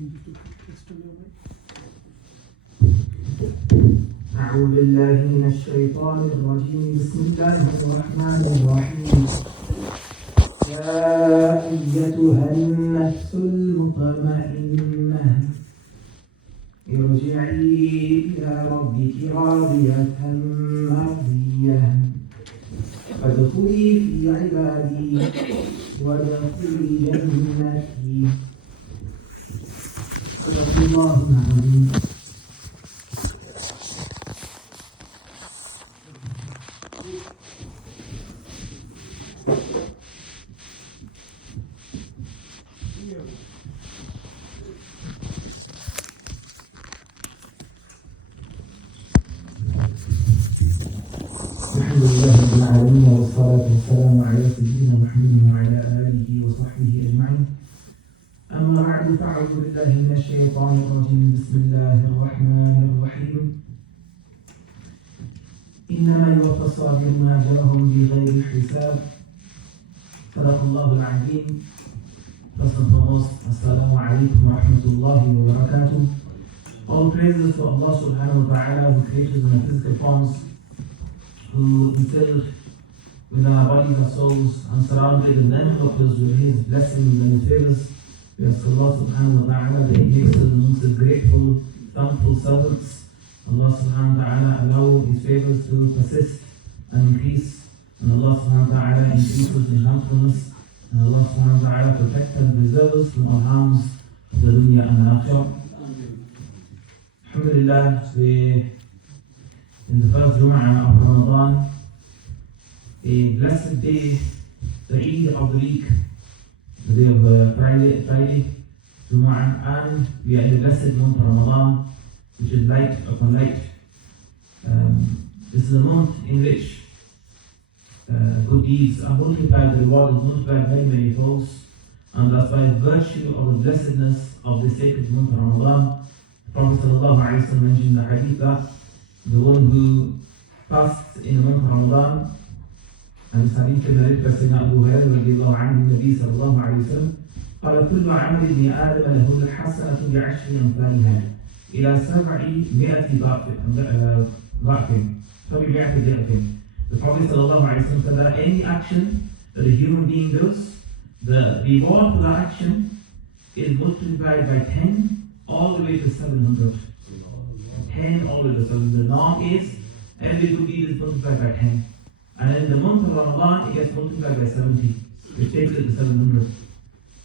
أعوذ بالله من الشيطان الرجيم. بسم الله الرحمن الرحيم. يا أيتها النفس المطمئنة ارجعي إلى ربك راضية مرضية فادخلي في عبادي وادخلي جنتي. صدق الله العظيم. الحمد لله رب العالمين والصلاة والسلام على سيدنا محمد وعلى آله وصحبه أجمعين. أما بعد فأعوذ بالله من الشيطان الرجيم. بسم الله الرحمن الرحيم. إنما يوفى الصابرون أجرهم بغير حساب. صدق الله العظيم. First and foremost, Assalamu alaikum wa rahmatullahi wa barakatuh. All praises to Allah subhanahu wa ta'ala, who created us in physical forms, who instilled within our bodies and souls and surrounded and enveloped us with His blessings and His favors. We ask Allah subhanahu wa ta'ala that He makes us amongst the grateful, thankful servants. Allah subhanahu wa ta'ala allow His favors to persist and increase, and Allah subhanahu wa ta'ala increases in thankfulness, and Allah subhanahu wa ta'ala protect and preserve us from all harms of the dunya and the akhirah. Alhamdulillah, we in the first Jum'ah of Ramadan, a blessed day, the Eid of the week, the day of Friday, Jum'ah, and we are in the blessed month of Ramadan, which is light upon light. This is a month in which good deeds are multiplied, the reward is multiplied many, many folds, and that's by virtue of the blessedness of the sacred month of Ramadan. The Prophet ﷺ mentioned in the hadith that the one who fasts in the month of Ramadan, and this hadith is narrated by Sayyidina Abu Hurairah radiallahu anhu, Nabi sallallahu alayhi wa sallam, قال كل عمل ابن آدم له الحسنة بعشر أمثالها إلى 700 ضعف. The Prophet sallallahu alayhi wa sallam said that any action that a human being does, the reward for that action is multiplied by 10 all the way to 700. 10 all the way to 700. The norm is every good deed is multiplied by 10. And in the month of Ramadan, it gets multiplied by 70, which takes it to 700.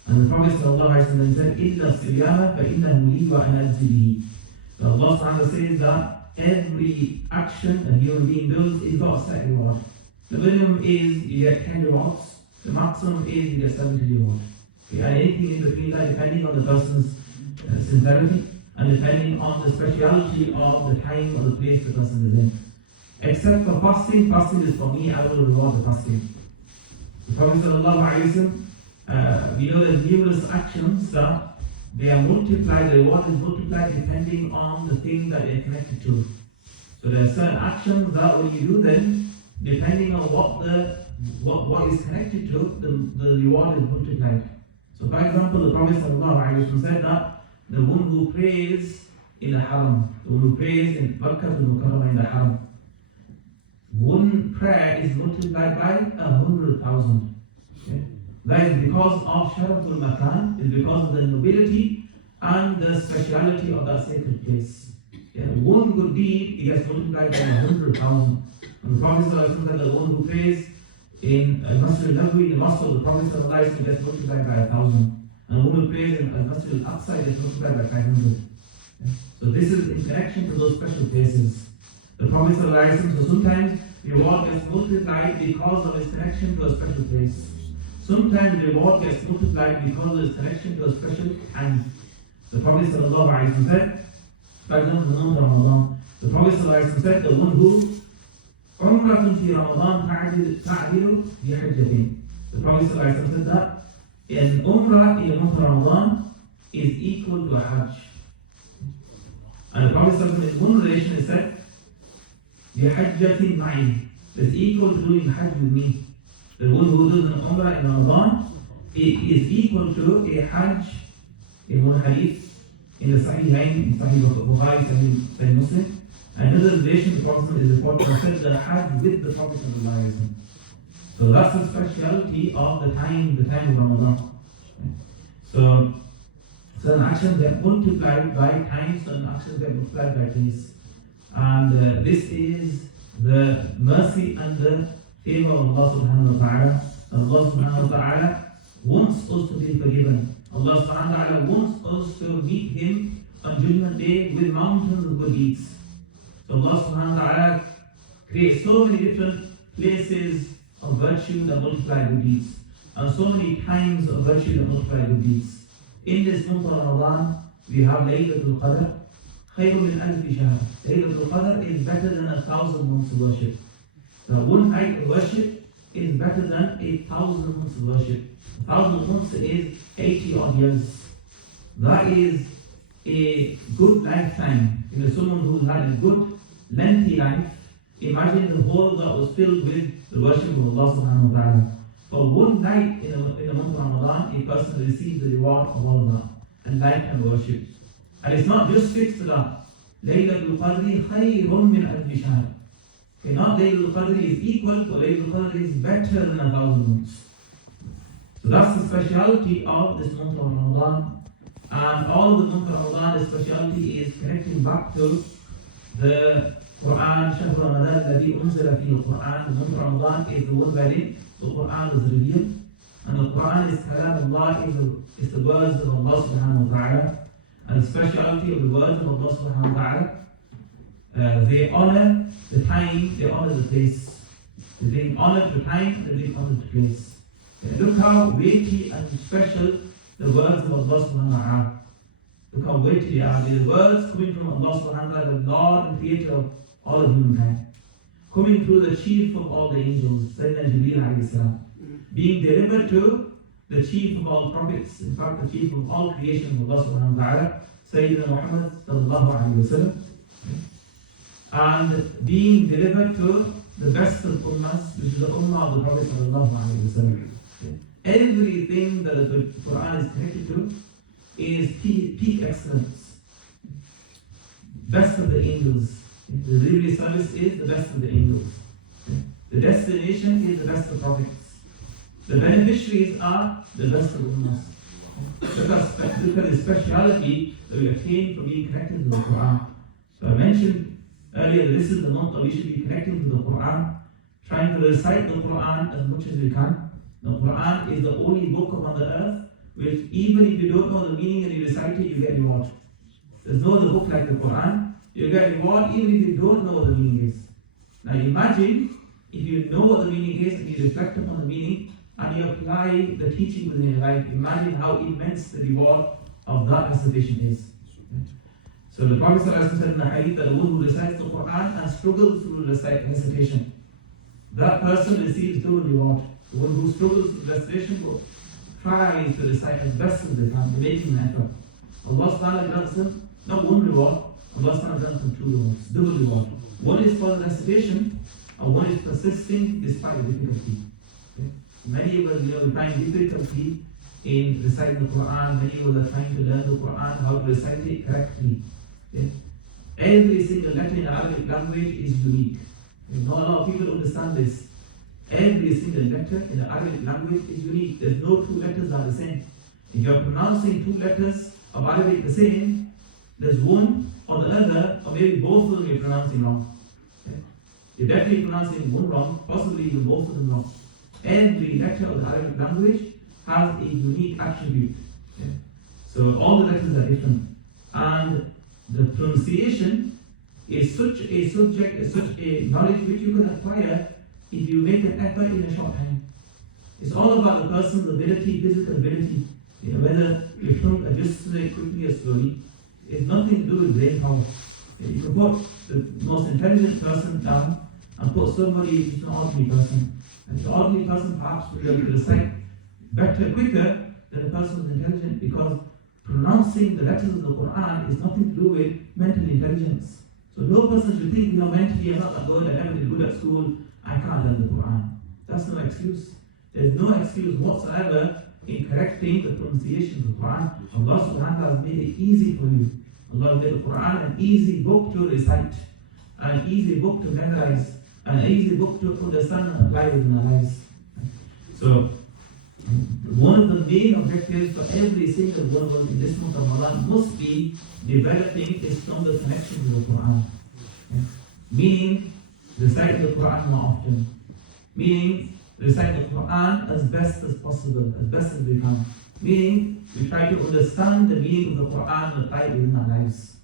And the Prophet ﷺ said, إِلَّا الصِّيَامَ فَإِنَّهُ لِي وَأَنَا أَجْزِي بِهِ. So Allah subhanahu says that every action a human being does is got a set reward. The minimum is you get 10 rewards, the maximum is you get 70 rewards. And anything in between that, depending on the person's sincerity and depending on the speciality of the time or the place the person is in. Except for fasting, fasting is for me, I will reward the fasting. The Prophet ﷺ, we know there's numerous actions that they are multiplied, the reward is multiplied depending on the thing that they're connected to. So there are certain actions that when you do them, depending on what is connected to, the reward is multiplied. So for example, the Prophet ﷺ said that the one who prays in the haram, the one who prays in Makkah al-Mukarramah in the haram, one prayer is multiplied by 100,000. Okay? That is because of Sharaful Makan, is because of the nobility and the speciality of that sacred place. Yeah, one good deed gets multiplied by 100,000. And the Prophet said the one who prays in Masjid al-Nabawi, the Mosque of the Prophet gets multiplied by 1,000. And one who prays in Masjid al-Aqsa gets multiplied by 500. Yeah. So this is in connection to those special places. The Prophet so sometimes the reward gets multiplied because of its connection to a special place. Sometimes the reward gets multiplied because of its connection to a special time. The Prophet said, for example, the month of Ramadan, the Prophet said, the one who Umratun fi Ramadan ta'adilu fi hajjatin. The Prophet said that in Umrah in the month of Ramadan is equal to a Hajj. And the Prophet in one relation said, بِحَجَّةٍ مَعِي, is equal to doing Hajj with me. The one who does an Umrah in Ramadan, it is equal to a Hajj. In one hadith, in the Sahihain, in Sahih Bukhari, Sahih Muslim, another relation the Prophet is reported to said the Hajj with the Prophet. So that's the speciality of the time of Ramadan. So certain actions get multiplied by time, certain actions get multiplied by days. And this is the mercy and the favor of Allah subhanahu wa ta'ala. Allah subhanahu wa ta'ala wants us to be forgiven. Allah subhanahu wa ta'ala wants us to meet Him on Judgment Day with mountains of good deeds. So Allah subhanahu wa ta'ala creates so many different places of virtue that multiply good deeds, and so many times of virtue that multiply good deeds. In this month of Ramadan, we have Laylatul Qadr. خير من ألف شهر. Laylatul Qadr is better than 1,000 months of worship. The one night of worship is better than 1,000 months of worship. 1,000 months is 80 odd years. That is a good lifetime. Someone who had a good, lengthy life, imagine the whole that was filled with the worship of Allah subhanahu wa ta'ala. For one night in the month of Ramadan, a person receives the reward of all that and lifetime worship. And it's not just fixed to that. Laylatul Qadri khayrun min alfi shahr. Not Laylatul Qadri is equal, but Laylatul Qadri is better than 1,000 months. So that's the speciality of this month of Ramadan. And all of the month of Ramadan, the speciality is connecting back to the Quran. Shaykh Ramadan الذي أنزل فيه القرآن. The month of Ramadan is the one wherein the Quran was revealed. And the Quran is Kalam Allah, is the words of Allah subhanahu wa ta'ala. And the speciality of the words of Allah subhanahu wa ta'ala, they honor the time, they honor the place. They bring honor to time, they bring honor to place. And look how weighty and special the words of Allah subhanahu wa ta'ala. Look how weighty they are. The words coming from Allah subhanahu wa ta'ala, the Lord and Creator of all of humankind. Coming through the chief of all the angels, Sayyidina Jibreel alayhi salam. Being delivered to the chief of all prophets, in fact the chief of all creation of Allah subhanahu wa ta'ala, Sayyidina Muhammad sallallahu alayhi wa sallam. And being delivered to the best of ummahs, which is the ummah of the Prophet sallallahu alayhi wa sallam. Everything that the Quran is connected to is peak excellence. Best of the angels. The delivery service is the best of the angels. The destination is the best of prophets. The beneficiaries are the best of ummahs. Look at the speciality that we attain from being connected to the Quran. So I mentioned earlier that this is the month that we should be connecting to the Quran, trying to recite the Quran as much as we can. The Quran is the only book upon the earth which, even if you don't know the meaning and you recite it, you get reward. There's no other book like the Quran. You get reward even if you don't know what the meaning is. Now imagine if you know what the meaning is and you reflect upon the meaning and you apply the teaching within your life. Imagine how immense the reward of that recitation is. So the Prophet ﷺ said in the hadith that the one who recites the Quran and struggles through the recitation, that person receives double reward. The one who struggles with recitation will try to recite as best as they can, making an effort. Allah subhanahu grants them not one reward, Allah subhanahu grants them two rewards, double reward. One is for the recitation, and one is persisting despite the difficulty. Okay? Many of us, we find difficulty in reciting the Quran. Many of us are trying to learn the Quran, how to recite it correctly. Okay? Every single letter in Arabic language is unique. Not a lot of people understand this. Every single letter in the Arabic language is unique. There's no two letters that are the same. If you're pronouncing two letters of Arabic the same, there's one or the other, or maybe both of them you're pronouncing wrong. Okay? You're definitely pronouncing one wrong, possibly even both of them wrong. Every letter of the Arabic language has a unique attribute. Okay? So all the letters are different. And the pronunciation is such a subject, is such a knowledge which you can acquire if you make an effort in a short time. It's all about the person's ability, physical ability. Whether your tongue adjusts to it quickly or slowly. It's nothing to do with brain power. You can put the most intelligent person down and put somebody who's an ordinary person. And the ordinary person perhaps will be able to recite better, quicker than the person who's intelligent, because pronouncing the letters of the Quran is nothing to do with mental intelligence. So no person should think, mentally I'm not that good, I never did good at school, I can't learn the Quran. That's no excuse. There's no excuse whatsoever in correcting the pronunciation of the Quran. Allah subhanahu wa ta'ala has made it easy for you. Allah has made the Quran an easy book to recite, an easy book to memorize, an easy book to understand and apply within our lives. So, one of the main objectives for every single one of us in this month of Ramadan must be developing a stronger connection to the Quran. Meaning, recite the Quran more often. Meaning, recite the Quran as best as possible, as best as we can. Meaning, we try to understand the meaning of the Quran and apply it in our lives.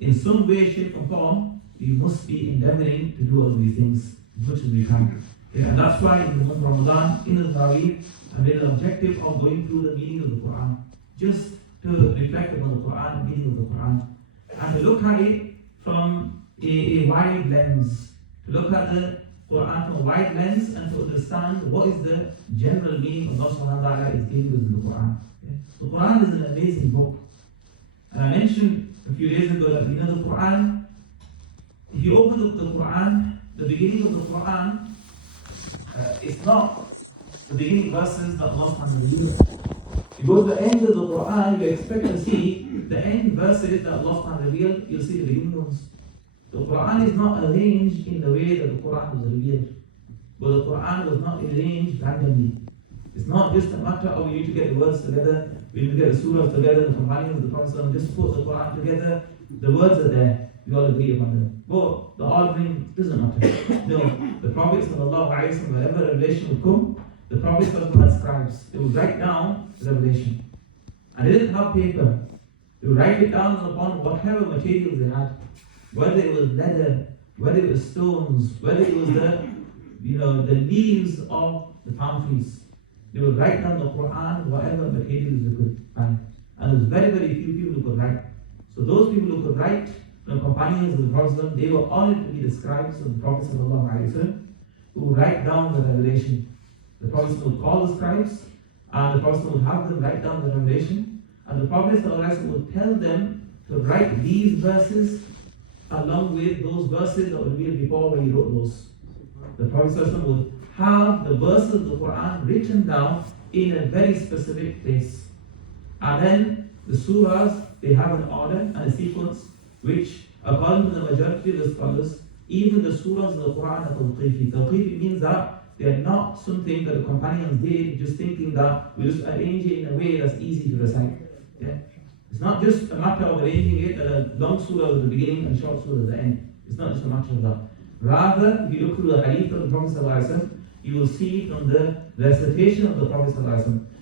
In some way, shape, or form, we must be endeavoring to do all these things as much as we can. And that's why in the month of Ramadan, in the Tawheed, I made an objective of going through the meaning of the Quran, just to reflect upon the Quran, the meaning of the Quran, and to look at it from a wide lens, to look at the Quran from a wide lens and to understand what is the general meaning Allah subhanahu wa ta'ala is giving us in the Quran. The Quran is an amazing book. And I mentioned a few days ago that the Quran, if you open up the Quran, the beginning of the Quran, it's not the beginning verses that Allah subhanahu wa ta'ala uses. You go to the end of the Quran, you expect to see the end verses that Allah subhanahu wa ta'ala revealed, you'll see the beginning ones. The Quran is not arranged in the way that the Quran was revealed. But the Quran was not arranged randomly. It's not just a matter of we need to get the words together, we need to get the surahs together, the companions of the Prophet just put the Quran together, the words are there, we all agree upon them. But the ordering doesn't matter. No, the Prophet wherever revelation would come, the Prophet had scribes. They would write down the revelation. And they didn't have paper. They would write it down upon whatever materials they had. Whether it was leather, whether it was stones, whether it was the leaves of the palm trees. They would write down the Quran, whatever materials they could find. And there was very, very few people who could write. So those people who could write, the companions of the Prophet, they were honored to be the scribes of the Prophet who would write down the revelation. The Prophet would call the scribes, and the Prophet would have them write down the revelation, and the Prophet would tell them to write these verses along with those verses that were revealed before when he wrote those. The Prophet would have the verses of the Quran written down in a very specific place. And then the surahs, they have an order and a sequence which, according to the majority of the scholars, even the surahs of the Quran are tawqifi. Tawqifi means that they are not something that the companions did just thinking that we just arrange it in a way that's easy to recite. Yeah? It's not just a matter of arranging it that a long surah at the beginning and a short surah at the end. It's not just a matter of that. Rather, if you look through the hadith of the Prophet, you will see from the recitation of the Prophet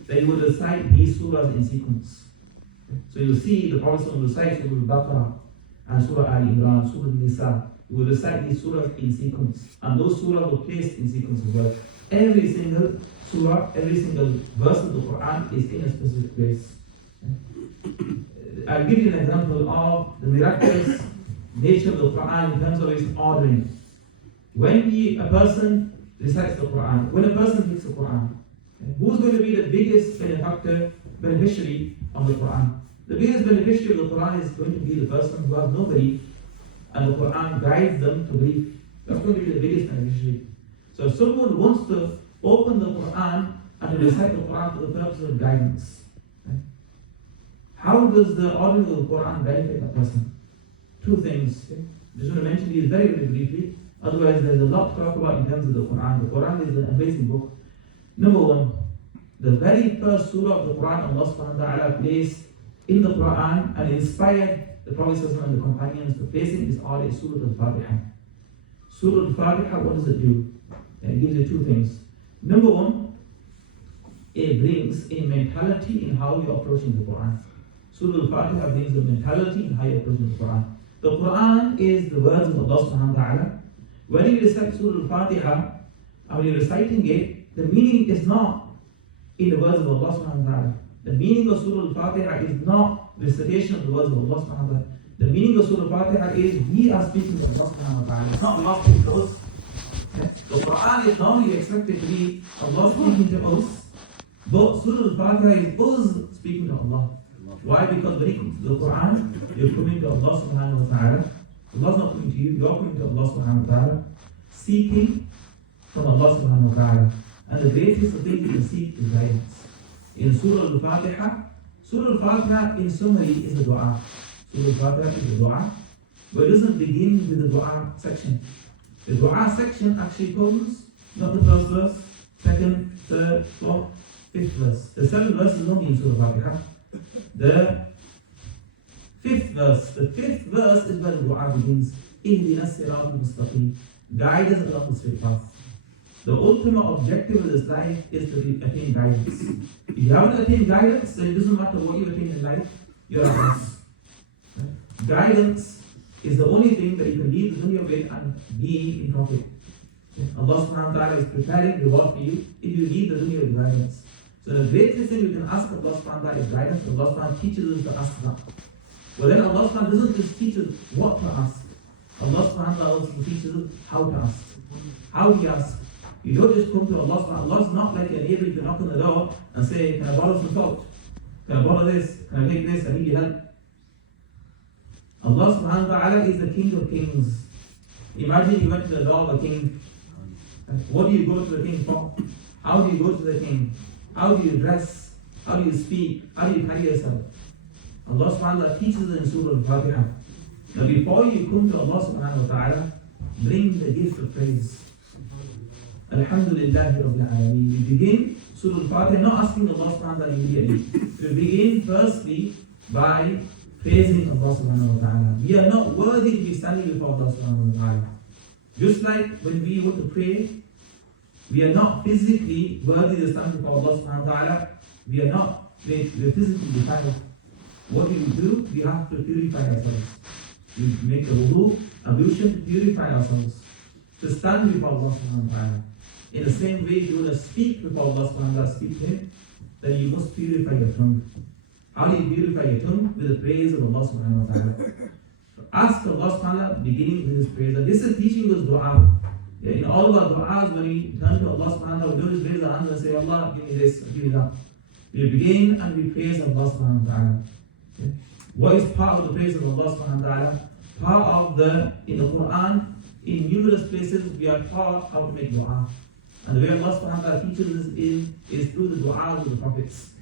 that he would recite these surahs in sequence. So you will see the Prophet would recite Surah Al-Baqarah and Surah Al-Imran, Surah Al-Nisa. He would recite these surahs in sequence. And those surahs were placed in sequence as well. Every single surah, every single verse of the Quran is in a specific place. I'll give you an example of the miraculous nature of the Quran in terms of its ordering. When a person recites the Quran, when a person reads the Quran, who's going to be the biggest beneficiary of the Quran? The biggest beneficiary of the Quran is going to be the person who has no belief, and the Quran guides them to belief. That's going to be the biggest beneficiary. So if someone wants to open the Quran and to recite the Quran for the purpose of guidance, how does the ordering of the Quran benefit that person? Two things. Just want to mention these very, very briefly. Otherwise, there's a lot to talk about in terms of the Quran. The Quran is an amazing book. Number one, the very first surah of the Quran Allah subhanahu wa ta'ala placed in the Quran and inspired the Prophet and the companions to place in this order is Surah Al-Fatiha. Surah Al-Fatiha, what does it do? It gives you two things. Number one, it brings a mentality in how you're approaching the Quran. Surah Al-Fatiha brings the mentality in how you're approaching the Quran. The Quran is the words of Allah subhanahu wa ta'ala. When you recite Surah Al-Fatiha, and when you're reciting it, the meaning is not in the words of Allah subhanahu wa ta'ala. The meaning of Surah Al-Fatiha is not recitation of the words of Allah subhanahu wa ta'ala. The meaning of Surah Al-Fatiha is we are speaking to Allah subhanahu wa ta'ala. It's not Allah speaking to us. The Quran is normally expected to be Allah speaking to us, but Surah Al-Fatiha is us speaking to Allah. Why? Because when you come to the Quran, you're coming to Allah subhanahu wa ta'ala. Allah's not coming to you, you're coming to Allah subhanahu wa ta'ala, seeking from Allah subhanahu wa ta'ala. And the greatest of things you can seek is guidance. in Surah Al-Fatiha. Surah Al-Fatiha in summary is a dua. Surah Al-Fatiha is a dua, but it doesn't begin with the dua section. The dua section actually comes not the first verse, second, third, fourth, fifth verse. The 7 verses only in Surah Al-Fatiha. The fifth verse is where the dua begins. Ihdina as-siratal mustaqim. Guide us along the straight path. The ultimate objective of this life is to attain guidance. If you haven't attained guidance, then it doesn't matter what you attain in life, you're at risk. Guidance is the only thing that you can leave the dunya with and be in profit. Allah subhanahu wa ta'ala is preparing reward for you if you leave the dunya with guidance. So the greatest thing we can ask Allah subhanahu wa ta'ala is guidance. Allah subhanahu wa ta'ala teaches us to ask that. But then Allah subhanahu wa ta'ala doesn't just teach us what to ask. Allah subhanahu wa ta'ala also teaches us how to ask. How do you ask? You don't just come to Allah subhanahu wa ta'ala. Allah's not like a neighbor you can knock on the door and say, can I borrow some salt? Can I borrow this? Can I take this? I need your help. Allah subhanahu wa ta'ala is the King of Kings. Imagine you went to the door of a king. What do you go to the king for? How do you go to the king? How do you dress? How do you speak? How do you carry yourself? Allah subhanahu wa ta'ala teaches in Surah Al-Fatiha. Now before you come to Allah subhanahu wa ta'ala, bring the gift of praise. Alhamdulillahi Rabbil Alameen. We begin Surah Al-Fatiha not asking Allah subhanahu wa ta'ala immediately. We begin firstly by praising Allah subhanahu wa ta'ala. We are not worthy to be standing before Allah subhanahu wa ta'ala. Just like when we want to pray, we are not physically worthy to stand before Allah subhanahu wa ta'ala. We are physically defined. What do? We have to purify ourselves. We make a wudu, ablution to purify ourselves. To stand before Allah subhanahu wa ta'ala. In the same way, if you want to speak before Allah subhanahu wa ta'ala, speak to Him, then you must purify your tongue. How do you purify your tongue? With the praise of Allah subhanahu wa ta'ala. So ask Allah subhanahu wa ta'ala beginning with His praise. And this is teaching us dua. In all of our du'as, when we turn to Allah subhanahu wa ta'ala, we don't just raise our hands and say, Allah, give me this, give me that. We begin and we praise Allah subhanahu wa ta'ala. What is part of the praise of Allah subhanahu wa ta'ala? Part of in the Quran, in numerous places, we are taught how to make dua. And the way Allah subhanahu wa ta'ala teaches us is through the dua of the prophets.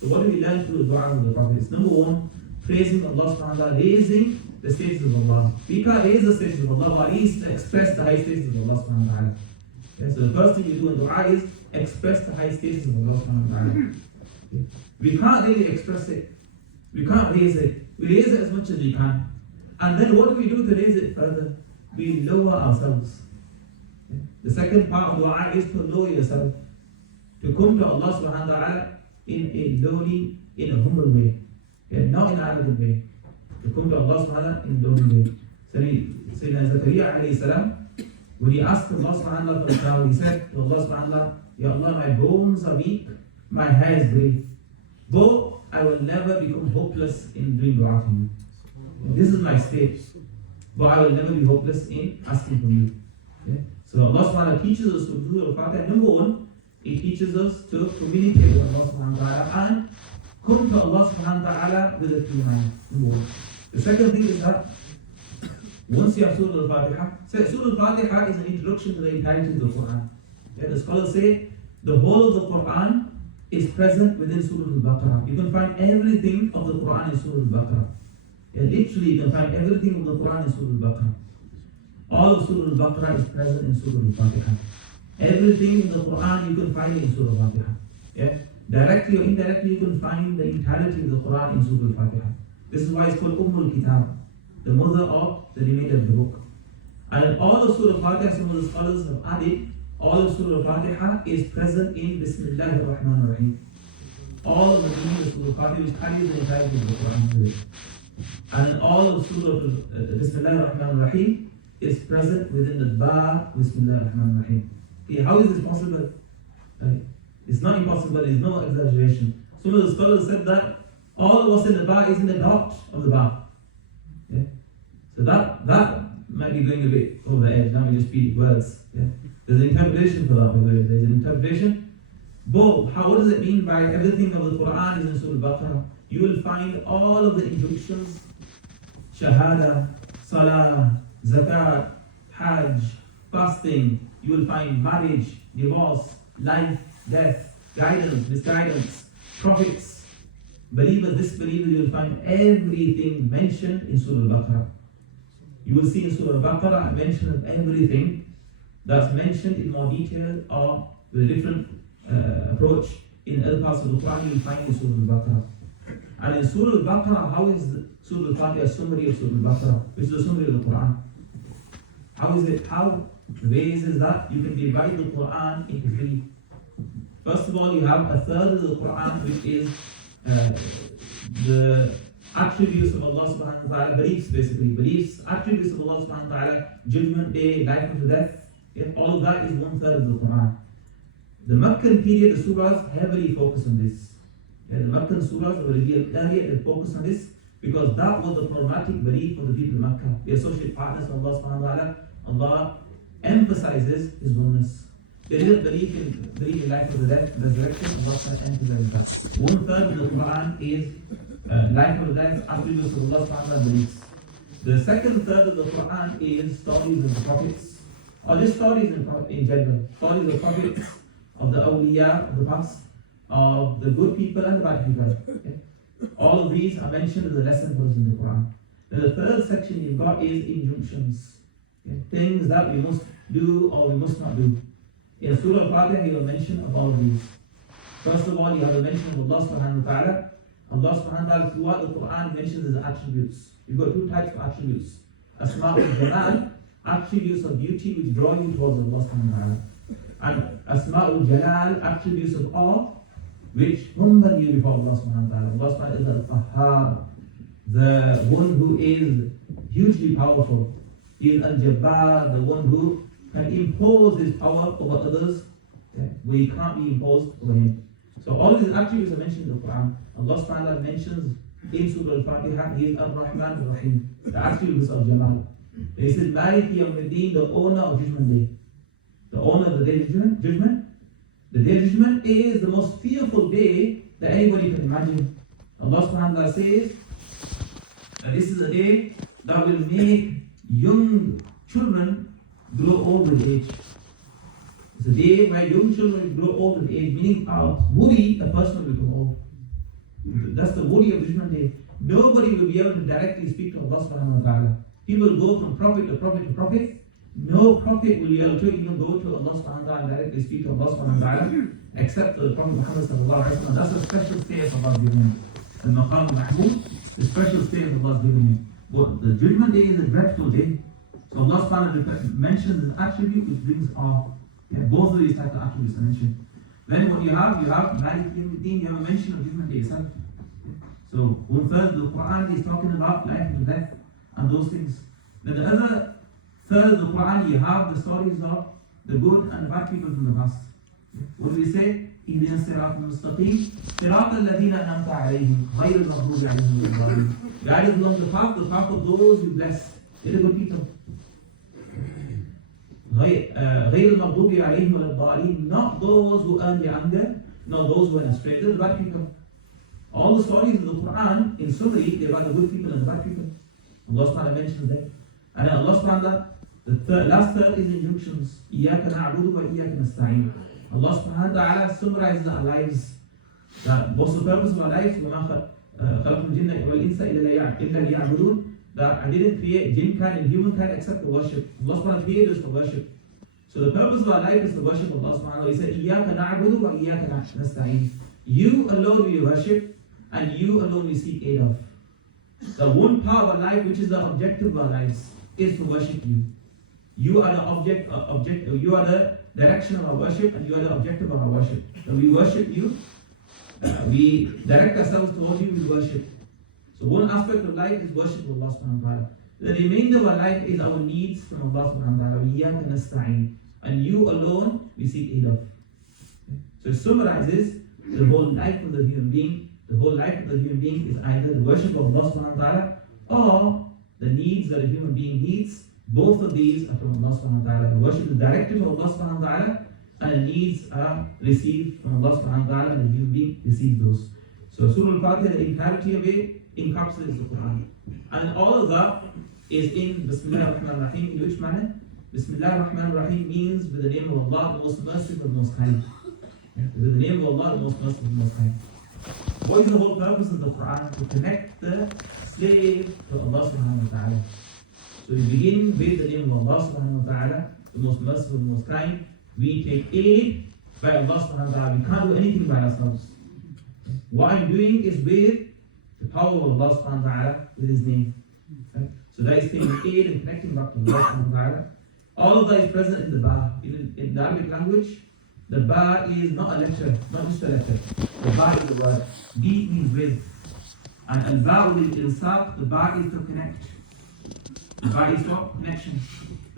So what do we learn through the dua of the prophets? Number one, praising Allah subhanahu wa ta'ala, raising the status of Allah. We can't raise the status of Allah, but at least express the high status of Allah subhanahu wa ta'ala. So the first thing you do in dua is express the high status of Allah subhanahu wa ta'ala. We can't really express it. We can't raise it. We raise it as much as we can. And then what do we do to raise it further? We lower ourselves. The second part of dua is to lower yourself. To come to Allah subhanahu wa ta'ala in a lowly, in a humble way. Not in an arrogant way. To come to Allah subhanahu wa ta'ala in a lowly way. Sayyidina Zakaria alayhi salam, when he asked Allah subhanahu wa ta'ala for a child, he said to Allah subhanahu wa ta'ala, Ya Allah, my bones are weak, my hair is grey. But I will never become hopeless in doing dua to you. And this is my state. But I will never be hopeless in asking from you. Okay? So Allah subhanahu wa ta'ala teaches us to do al-Fatiha. Number one, it teaches us to communicate with Allah subhanahu wa ta'ala and come to Allah subhanahu wa ta'ala with a pure mind. Number one. The second thing is that once you have Surah Al-Fatiha, Surah Al-Fatiha is an introduction to the entirety of the Quran. Okay? The scholars say the whole of the Quran is present within Surah Al-Baqarah. You can find everything of the Quran in Surah Al-Baqarah. Literally, you can find everything of the Quran in Surah Al-Baqarah. All of Surah Al-Baqarah is present in Surah Al-Fatiha. Everything in the Quran you can find in Surah Al-Fatiha. Yeah? Directly or indirectly, you can find the entirety of the Quran in Surah Al-Fatiha. This is why it's called Kitab, the mother of the remainder of the book. And in all of Surah Al-Fatiha, some of the scholars have added, all of Surah Al-Fatiha is present in Bismillah ar-Rahman ar-Rahim. All of the meaning of Surah Al-Fatiha which carries the entirety of the Quran with it. And all of Surah Bismillah ar-Rahman ar-Rahim is present within the Ba Bismillah ar-Rahman ar-Rahim. Okay, how is this possible? It's not impossible, there's no exaggeration. Some of the scholars said that all of what's in the Ba is in the dot of the Ba. Yeah? So that might be going a bit over the edge, now we just speak words. Yeah? There's an interpretation for that, by the way. There's an interpretation. But what does it mean by everything of the Quran is in Surah Al-Baqarah? You will find all of the injunctions, Shahada, Salah, Zakat, Hajj, fasting. You will find marriage, divorce, life, death, guidance, misguidance, prophets, believers, disbelievers, you will find everything mentioned in Surah Al-Baqarah. You will see in Surah Al-Baqarah a mention of everything that's mentioned in more detail or with a different approach in other parts of the Quran. You will find in Surah Al-Baqarah. And in Surah Al-Baqarah, how is Surah Al-Fatiha a summary of Surah Al-Baqarah, which is a summary of the Quran? How is it? How? The way is that you can divide the Quran into three. First of all, you have a third of the Quran, which is the attributes of Allah subhanahu wa ta'ala, beliefs basically, beliefs, attributes of Allah subhanahu wa ta'ala, judgment day, life after death, all of that is one third of the Quran. The Meccan period, the surahs heavily focus on this. The Meccan surahs were revealed earlier, they focus on this because that was the problematic belief of the people of Mecca. The associate partners of Allah subhanahu wa ta'ala, Allah emphasizes His oneness. They didn't believe in life after death, resurrection. Allah emphasizes that. One third of the Quran is life after death, attributes of Allah subhanahu wa ta'ala beliefs. The second third of the Quran is stories of the prophets, or just stories in general. Stories of prophets, of the awliya of the past, of the good people and the bad people. Okay? All of these are mentioned as a lesson for us in the Quran. Then the third section you've got is injunctions. Okay? Things that we must do or we must not do. In Surah Al-Fatiha, He will mention of all of these. First of all, you have a mention of Allah subhanahu wa ta'ala. Allah subhanahu wa ta'ala throughout the Quran mentions His attributes. You've got two types of attributes. Asma'ul Jalal, attributes of beauty which draw you towards Allah subhanahu wa ta'ala. And Asma'ul Jalal, attributes of awe, which humble you before Allah subhanahu wa ta'ala. Allah subhanahu wa ta'ala is Al-Qahhar, the one who is hugely powerful. He is Al-Jabbar, the one who can impose His power over others, okay, where He can't be imposed over Him. So all of these attributes are mentioned in the Quran. Allah subhanahu wa ta'ala mentions in Surah Al-Fatiha, He is Ar-Rahman Ar-Rahim, the attributes of Jamal. He says, Maliki Yawmiddin, the owner of Judgment Day. The owner of the day of judgment. The day of judgment is the most fearful day that anybody can imagine. Allah subhanahu wa ta'ala says that this is a day that will make young children grow old with age. It's a day where young children grow old with age, meaning out worry a person will become old. That's the worry of Judgment Day. Nobody will be able to directly speak to Allah subhanahu wa ta'ala. People will go from prophet to prophet to prophet. No prophet will be able to even go to Allah subhanahu wa ta'ala and directly speak to Allah subhanahu wa ta'ala except the Prophet Muhammad sallallahu alayhi wa sallam. That's a special status Allah's given him. The Maqam Mahmud, the special status Allah's given him. But the Judgment Day is a dreadful day. So Allah subhanahu wa ta'ala mentions an attribute which brings awe. Both of these types of attributes are mentioned. Then what you have Malik Yawmiddin, you have a mention of Judgment Day itself. So one third of the Quran is talking about life and death and those things. Then the other third of the Quran, you have the stories of the good and the bad people from the past. What do we say? إِهْدِنَا الصِّرَاطَ الْمُسْتَقِيمَ صِرَاطَ الَّذِينَ أَنْعَمْتَ عَلَيْهِمْ غَيْرِ الْمَغْضُوبِ عَلَيْهِمْ وَلَا الضَّالِّينَ. Guide us along the path of those you bless. They're the good people. غَيْرِ الْمَغْضُوبِ عَلَيْهِمْ وَلَا الضَّالِّينَ. Not those who earn the anger, not those who are astray. They're the bad people. All the stories of the Quran, in summary, they're about the good people and the bad people. Allah subhanahu wa ta'ala mentions that. And then Allah subhanahu wa ta'ala, the last third is injunctions. إِيَّاكَ نَعْبُدُ وَإِيَّاكَ نَسْتَعِينُ. Allah subhanahu wa ta'ala summarizes our lives. That what's the purpose of our lives? وَمَا خَلَقْتُ الْجِنَّ وَالْإِنسَ إِلَّا لِيَعْبُدُونَ. That I didn't create jinkind and humankind except to worship. Allah subhanahu wa ta'ala created us for worship. So the purpose of our life is to worship Allah subhanahu wa ta'ala. He said, إِيَّاكَ نَعْبُدُ وَإِيَّاكَ نَسْتَعِينُ. You alone we worship and you alone we seek aid of. The one part of our life which is the objective of our lives is to worship you. You are the object, you are the direction of our worship and you are the objective of our worship. So we worship you, we direct ourselves towards you with worship. So one aspect of life is worship of Allah subhanahu wa ta'ala. The remainder of our life is our needs from Allah subhanahu wa ta'ala. وَإِيَّاكَ نَسْتَعِينُ. And you alone we seek aid of. So it summarizes the whole life of the human being. The whole life of the human being is either the worship of Allah subhanahu wa ta'ala or the needs that a human being needs. Both of these are from Allah subhanahu wa ta'ala. The worship is directed from Allah subhanahu wa ta'ala and the needs are received from Allah subhanahu wa ta'ala and the human being receives those. So Surah Al-Fatiha, the entirety of it encapsulates the Quran. And all of that is in Bismillah ar-Rahman ar-Rahim. In which manner? Bismillah ar-Rahman ar-Rahim means with the name of Allah, the most merciful, the most kind. With the name of Allah, the most merciful, the most kind. What is the whole purpose of the Quran? To connect the slave to Allah subhanahu wa ta'ala. So we begin with the name of Allah subhanahu wa ta'ala, the most merciful, the most kind. We take aid by Allah subhanahu wa ta'ala. We can't do anything by ourselves. What I'm doing is with the power of Allah subhanahu wa ta'ala, with His name. Okay? So that is taking aid and connecting back to Allah subhanahu wa ta'ala. All of that is present in the ba. In the Arabic language, the ba is not a letter, not just a letter. The ba is a word. Bi means with. And al-ba will insert, the ba is to connect. The ba is for connection.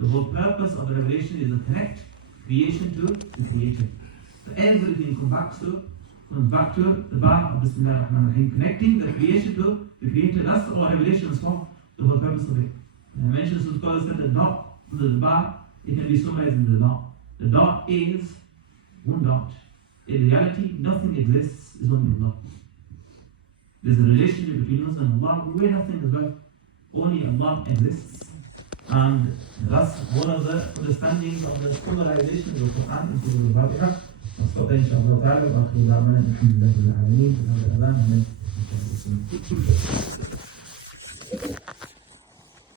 The whole purpose of the revelation is to connect creation to the creator. So everything comes back to the ba of Bismillah ar-Rahman ar-Rahim, connecting the creation to the creator. That's what revelation is for, the whole purpose of it. And I mentioned, some scholars said the dot, the ba, it can be summarized in the dot. The dot is one dot. In reality, nothing exists, is only Allah. There's a relationship between us and Allah, but we're nothing as well. Only Allah exists. And that's one of the understandings of the summarization of the Quran in Surah Al-Fatiha. نستطيع إن شاء الله تعالى وآخر دعوانا الحمد لله رب العالمين.